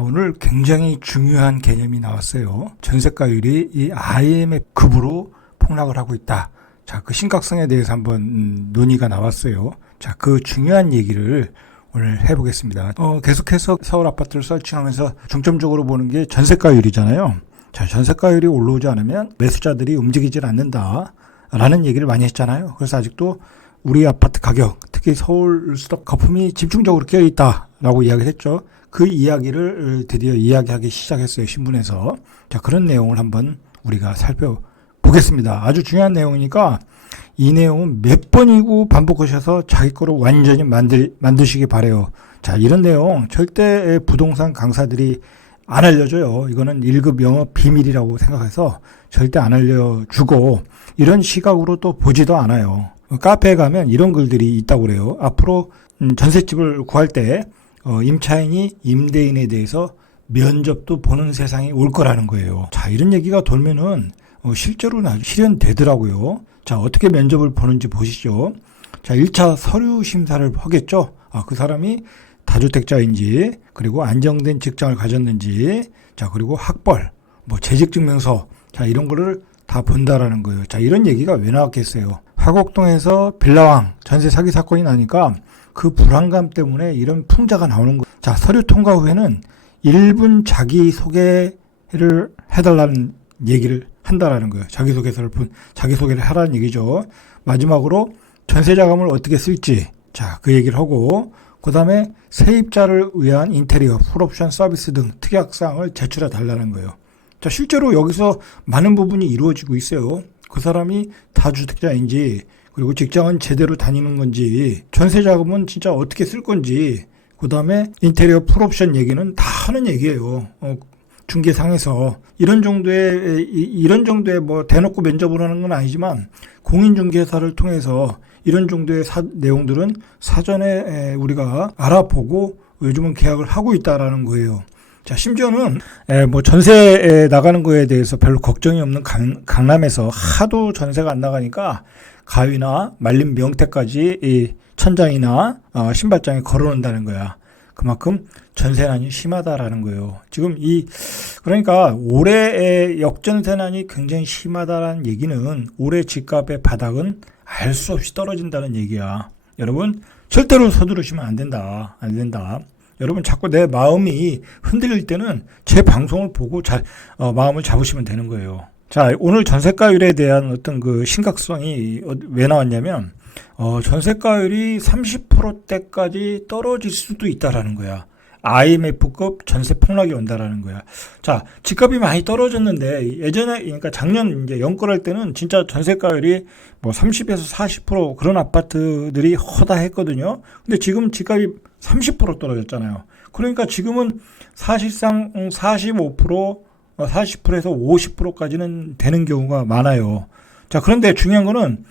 오늘 굉장히 중요한 개념이 나왔어요. 전세가율이 이 IMF급으로 폭락을 하고 있다. 자, 그 심각성에 대해서 한번 논의가 나왔어요. 자, 그 중요한 얘기를 오늘 해보겠습니다. 계속해서 서울 아파트를 서칭하면서 중점적으로 보는 게 전세가율이잖아요. 자, 전세가율이 올라오지 않으면 매수자들이 움직이질 않는다 라는 얘기를 많이 했잖아요. 그래서 아직도 우리 아파트 가격, 특히 서울 수도 거품이 집중적으로 끼어있다 라고 이야기를 했죠. 그 이야기를 드디어 이야기하기 시작했어요, 신문에서. 자, 그런 내용을 한번 우리가 살펴보겠습니다. 아주 중요한 내용이니까 이 내용은 몇 번이고 반복하셔서 자기 거로 완전히 만드시기 바래요. 자, 이런 내용 절대 부동산 강사들이 안 알려줘요. 이거는 1급 영업 비밀이라고 생각해서 절대 안 알려주고 이런 시각으로 또 보지도 않아요. 카페에 가면 이런 글들이 있다고 그래요. 앞으로 전셋집을 구할 때 임차인이 임대인에 대해서 면접도 보는 세상이 올 거라는 거예요. 자, 이런 얘기가 돌면은 실제로는 아주 실현되더라고요. 자, 어떻게 면접을 보는지 보시죠. 자, 1차 서류 심사를 하겠죠. 그 사람이 다주택자인지, 그리고 안정된 직장을 가졌는지, 자, 그리고 학벌, 재직증명서, 자, 이런 거를 다 본다라는 거예요. 자, 이런 얘기가 왜 나왔겠어요. 화곡동에서 빌라왕 전세 사기 사건이 나니까 그 불안감 때문에 이런 풍자가 나오는 거예요. 자, 서류 통과 후에는 1분 자기소개를 해달라는 얘기를 한다라는 거예요. 자기소개를 하라는 얘기죠. 마지막으로 전세자금을 어떻게 쓸지, 자, 그 얘기를 하고, 그 다음에 세입자를 위한 인테리어, 풀옵션 서비스 등 특약사항을 제출해 달라는 거예요. 자, 실제로 여기서 많은 부분이 이루어지고 있어요. 그 사람이 다주택자인지, 그리고 직장은 제대로 다니는 건지, 전세자금은 진짜 어떻게 쓸 건지, 그 다음에 인테리어 풀옵션 얘기는 다 하는 얘기예요. 중개상에서 이런 정도의 대놓고 면접을 하는 건 아니지만 공인중개사를 통해서 이런 정도의 내용들은 사전에 우리가 알아보고 요즘은 계약을 하고 있다라는 거예요. 자, 심지어는 전세에 나가는 거에 대해서 별로 걱정이 없는 강남에서 하도 전세가 안 나가니까 가위나 말린 명태까지 이 천장이나 신발장에 걸어놓는다는 거야. 그만큼 전세난이 심하다라는 거예요. 지금 그러니까 올해의 역전세난이 굉장히 심하다라는 얘기는 올해 집값의 바닥은 알 수 없이 떨어진다는 얘기야. 여러분, 절대로 서두르시면 안 된다. 여러분, 자꾸 내 마음이 흔들릴 때는 제 방송을 보고 마음을 잡으시면 되는 거예요. 자, 오늘 전세가율에 대한 어떤 그 심각성이 왜 나왔냐면, 전세가율이 30%대까지 떨어질 수도 있다라는 거야. IMF급 전세 폭락이 온다라는 거야. 자, 집값이 많이 떨어졌는데 예전에, 그러니까 작년 이제 연끌할 때는 진짜 전세가율이 30에서 40% 그런 아파트들이 허다했거든요. 근데 지금 집값이 30% 떨어졌잖아요. 그러니까 지금은 사실상 45%, 40%에서 50%까지는 되는 경우가 많아요. 자, 그런데 중요한 거는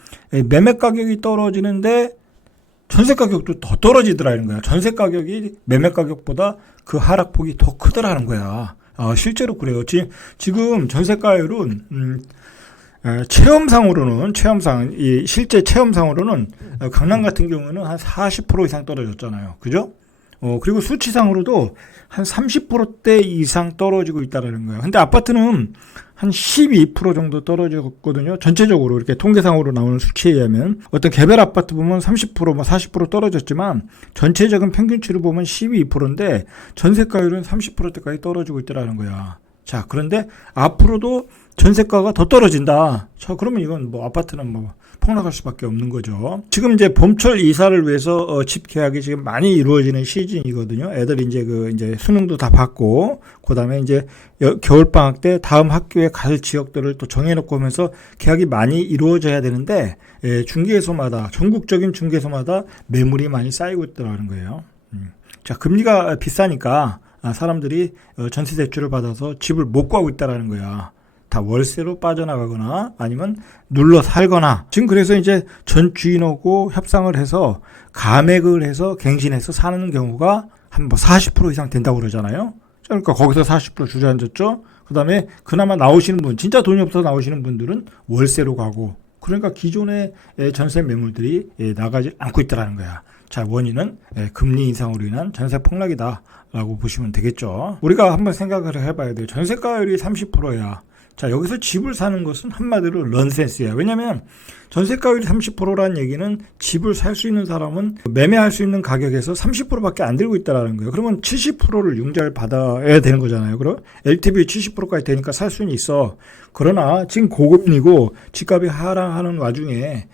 매매 가격이 떨어지는데 전세 가격도 더 떨어지더라는 거야. 전세 가격이 매매 가격보다 그 하락폭이 더 크더라는 거야. 실제로 그래요. 지금 전세가율은 실제 체험상으로는 강남 같은 경우는 한 40% 이상 떨어졌잖아요. 그죠? 그리고 수치상으로도 한 30%대 이상 떨어지고 있다는 거예요. 근데 아파트는 한 12% 정도 떨어졌거든요. 전체적으로 이렇게 통계상으로 나오는 수치에 의하면 어떤 개별 아파트 보면 30%, 40% 떨어졌지만 전체적인 평균치를 보면 12%인데 전세가율은 30%대까지 떨어지고 있다는 거야. 자, 그런데 앞으로도 전세가가 더 떨어진다. 자, 그러면 이건 아파트는 폭락할 수밖에 없는 거죠. 지금 이제 봄철 이사를 위해서 집 계약이 지금 많이 이루어지는 시즌이거든요. 애들 이제 수능도 다 받고, 그 다음에 이제 겨울방학 때 다음 학교에 갈 지역들을 또 정해놓고 하면서 계약이 많이 이루어져야 되는데, 중개소마다, 전국적인 중개소마다 매물이 많이 쌓이고 있다는 거예요. 자, 금리가 비싸니까 사람들이 전세 대출을 받아서 집을 못 구하고 있다는 거야. 다 월세로 빠져나가거나 아니면 눌러 살거나. 지금 그래서 이제 전 주인하고 협상을 해서 감액을 해서 갱신해서 사는 경우가 한 40% 이상 된다고 그러잖아요. 그러니까 거기서 40% 주저앉았죠. 그 다음에 그나마 나오시는 분, 진짜 돈이 없어서 나오시는 분들은 월세로 가고. 그러니까 기존의 전세 매물들이 나가지 않고 있다는 거야. 자, 원인은 금리 인상으로 인한 전세 폭락이다라고 보시면 되겠죠. 우리가 한번 생각을 해봐야 돼요. 전세가율이 30%야. 자, 여기서 집을 사는 것은 한마디로 넌센스야. 왜냐면 전세가율이 30%라는 얘기는 집을 살 수 있는 사람은 매매할 수 있는 가격에서 30%밖에 안 들고 있다라는 거예요. 그러면 70%를 융자를 받아야 되는 거잖아요. 그럼 LTV 70%까지 되니까 살 수는 있어. 그러나 지금 고금리고 집값이 하락하는 와중에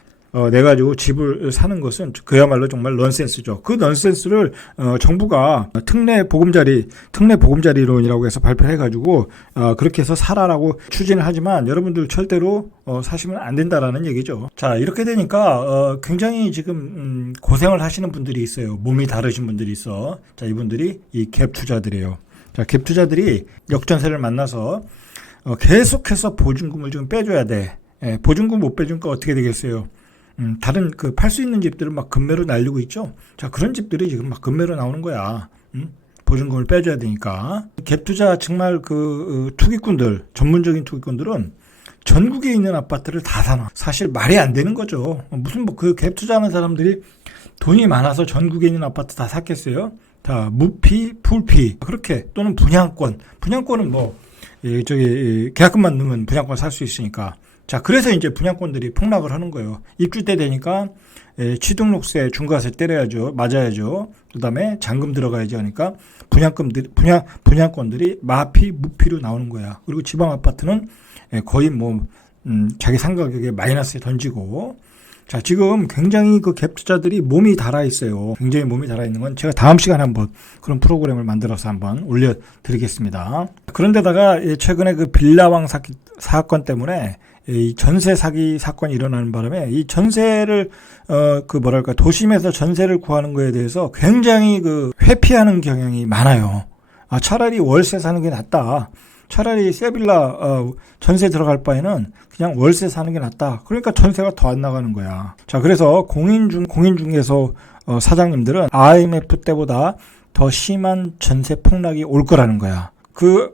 내가지고 집을 사는 것은 그야말로 정말 넌센스죠. 그 넌센스를 정부가 특례 보금자리론이라고 해서 발표해가지고 그렇게 해서 사라라고 추진을 하지만 여러분들 절대로 사시면 안 된다라는 얘기죠. 자, 이렇게 되니까 굉장히 지금 고생을 하시는 분들이 있어요. 몸이 다르신 분들이 있어. 자, 이분들이 이 갭 투자들이에요. 자, 갭 투자들이 역전세를 만나서 계속해서 보증금을 좀 빼줘야 돼. 보증금 못 빼주니까 어떻게 되겠어요? 다른 팔 수 있는 집들은 막 금매로 날리고 있죠. 자, 그런 집들이 지금 막 금매로 나오는 거야. 보증금을 빼줘야 되니까. 갭 투자 정말 투기꾼들, 전문적인 투기꾼들은 전국에 있는 아파트를 다 사놔. 사실 말이 안 되는 거죠. 무슨 갭 투자하는 사람들이 돈이 많아서 전국에 있는 아파트 다 샀겠어요? 다 무피, 풀피 그렇게 또는 분양권. 분양권은 계약금만 넣으면 분양권 살 수 있으니까. 자, 그래서 이제 분양권들이 폭락을 하는 거예요. 입주 때 되니까 취등록세, 중과세 때려야죠. 맞아야죠. 그다음에 잔금 들어가야지 하니까 분양권들이 마피, 무피로 나오는 거야. 그리고 지방 아파트는 거의 자기 상가격에 마이너스에 던지고. 자, 지금 굉장히 갭 투자들이 몸이 달아 있어요. 굉장히 몸이 달아 있는 건 제가 다음 시간에 한번 그런 프로그램을 만들어서 한번 올려드리겠습니다. 그런데다가 최근에 빌라왕 사건 때문에 이 전세 사기 사건이 일어나는 바람에 이 전세를 도심에서 전세를 구하는 거에 대해서 굉장히 회피하는 경향이 많아요. 차라리 월세 사는 게 낫다. 차라리 세빌라 전세 들어갈 바에는 그냥 월세 사는 게 낫다. 그러니까 전세가 더 안 나가는 거야. 자, 그래서 공인중개소 사장님들은 IMF 때보다 더 심한 전세 폭락이 올 거라는 거야.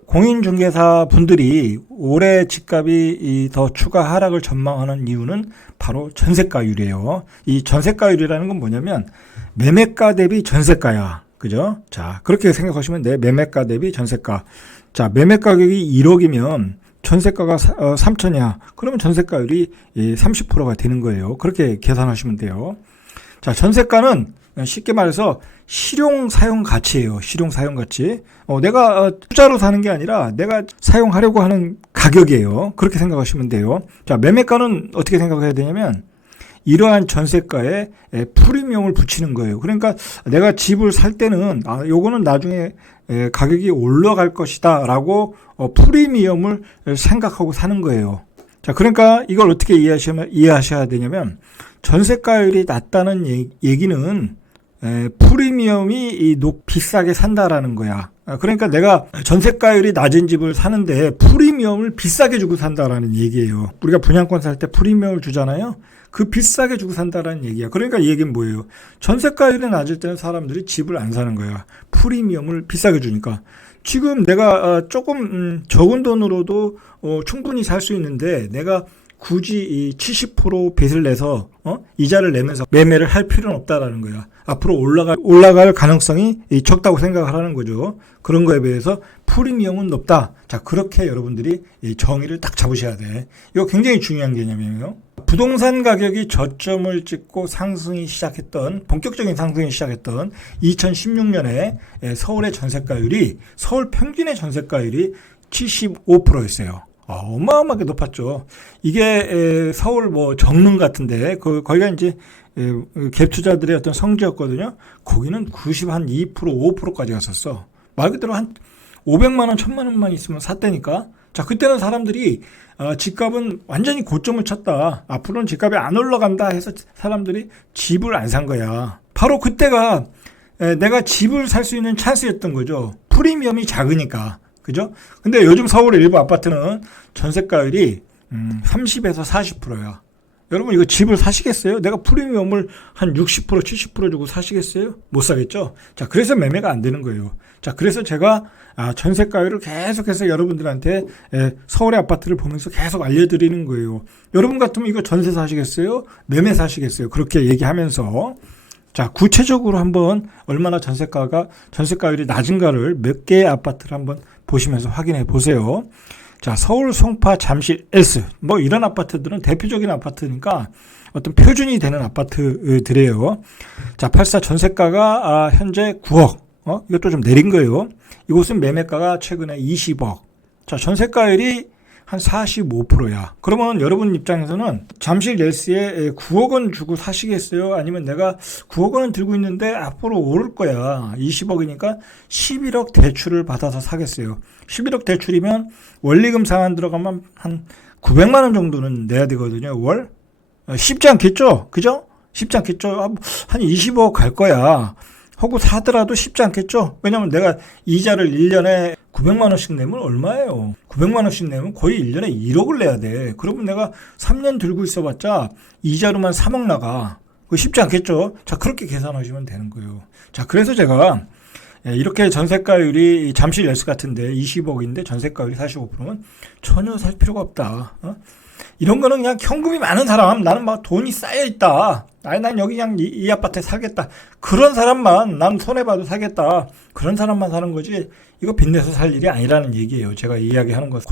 공인중개사 분들이 올해 집값이 더 추가 하락을 전망하는 이유는 바로 전세가율이에요. 이 전세가율이라는 건 뭐냐면 매매가 대비 전세가야. 그죠? 자, 그렇게 생각하시면 돼. 매매가 대비 전세가. 자, 매매 가격이 1억이면 전세가가 3천이야. 그러면 전세가율이 30%가 되는 거예요. 그렇게 계산하시면 돼요. 자, 전세가는 쉽게 말해서 실용 사용 가치예요. 실용 사용 가치. 내가 투자로 사는 게 아니라 내가 사용하려고 하는 가격이에요. 그렇게 생각하시면 돼요. 자, 매매가는 어떻게 생각해야 되냐면 이러한 전세가에 프리미엄을 붙이는 거예요. 그러니까 내가 집을 살 때는 요거는 나중에 가격이 올라갈 것이다 라고 프리미엄을 생각하고 사는 거예요. 자, 그러니까 이걸 어떻게 이해하셔야 되냐면 전세가율이 낮다는 얘기는 프리미엄이 비싸게 산다라는 거야. 그러니까 내가 전세가율이 낮은 집을 사는데 프리미엄을 비싸게 주고 산다라는 얘기예요. 우리가 분양권 살 때 프리미엄을 주잖아요. 비싸게 주고 산다라는 얘기야. 그러니까 이 얘기는 뭐예요? 전세가율이 낮을 때는 사람들이 집을 안 사는 거야. 프리미엄을 비싸게 주니까. 지금 내가 조금 적은 돈으로도 충분히 살 수 있는데 내가 굳이 이 70% 빚을 내서 이자를 내면서 매매를 할 필요는 없다라는 거야. 앞으로 올라갈 가능성이 적다고 생각을 하는 거죠. 그런 거에 비해서 프리미엄은 높다. 자, 그렇게 여러분들이 이 정의를 딱 잡으셔야 돼. 이거 굉장히 중요한 개념이에요. 부동산 가격이 저점을 찍고 본격적인 상승이 시작했던 2016년에 서울의 전세가율이, 서울 평균의 전세가율이 75%였어요. 어마어마하게 높았죠. 이게 서울 정릉 같은데 거기가 이제 갭 투자들의 어떤 성지였거든요. 거기는 92%, 5%까지 갔었어. 말 그대로 한 500만 원, 1000만 원만 있으면 샀다니까. 자, 그때는 사람들이 집값은 완전히 고점을 쳤다. 앞으로는 집값이 안 올라간다 해서 사람들이 집을 안 산 거야. 바로 그때가 내가 집을 살 수 있는 찬스였던 거죠. 프리미엄이 작으니까. 그죠? 근데 요즘 서울의 일부 아파트는 전세가율이 30에서 40%야. 여러분 이거 집을 사시겠어요? 내가 프리미엄을 한 60%, 70% 주고 사시겠어요? 못 사겠죠? 자, 그래서 매매가 안 되는 거예요. 자, 그래서 제가 전세가율을 계속해서 여러분들한테 서울의 아파트를 보면서 계속 알려드리는 거예요. 여러분 같으면 이거 전세 사시겠어요? 매매 사시겠어요? 그렇게 얘기하면서 자, 구체적으로 한번 얼마나 전세가율이 낮은가를 몇 개의 아파트를 한번 보시면서 확인해 보세요. 자, 서울, 송파, 잠실, S. 뭐 이런 아파트들은 대표적인 아파트니까 어떤 표준이 되는 아파트들이에요. 자, 84 전세가가 현재 9억. 이것도 좀 내린 거예요. 이곳은 매매가가 최근에 20억. 자, 전세가율이 한 45%야. 그러면 여러분 입장에서는 잠실 옐스에 9억 원 주고 사시겠어요? 아니면 내가 9억 원은 들고 있는데 앞으로 오를 거야. 20억이니까 11억 대출을 받아서 사겠어요. 11억 대출이면 원리금 상환 들어가면 한 900만 원 정도는 내야 되거든요. 월? 쉽지 않겠죠? 그죠? 쉽지 않겠죠? 한 20억 갈 거야. 하고 사더라도 쉽지 않겠죠? 왜냐면 내가 이자를 1년에 900만 원씩 내면 얼마예요? 900만 원씩 내면 거의 1년에 1억을 내야 돼. 그러면 내가 3년 들고 있어봤자 이자로만 3억 나가. 그거 쉽지 않겠죠? 자, 그렇게 계산하시면 되는 거예요. 자, 그래서 제가 이렇게 전세가율이 잠실 옐스 같은데 20억인데 전세가율이 45%면 전혀 살 필요가 없다. 이런 거는 그냥 현금이 많은 사람, 나는 막 돈이 쌓여 있다. 난 여기 그냥 이 아파트에 살겠다. 그런 사람만, 난 손해봐도 사겠다. 그런 사람만 사는 거지. 이거 빚내서 살 일이 아니라는 얘기예요. 제가 이야기하는 것.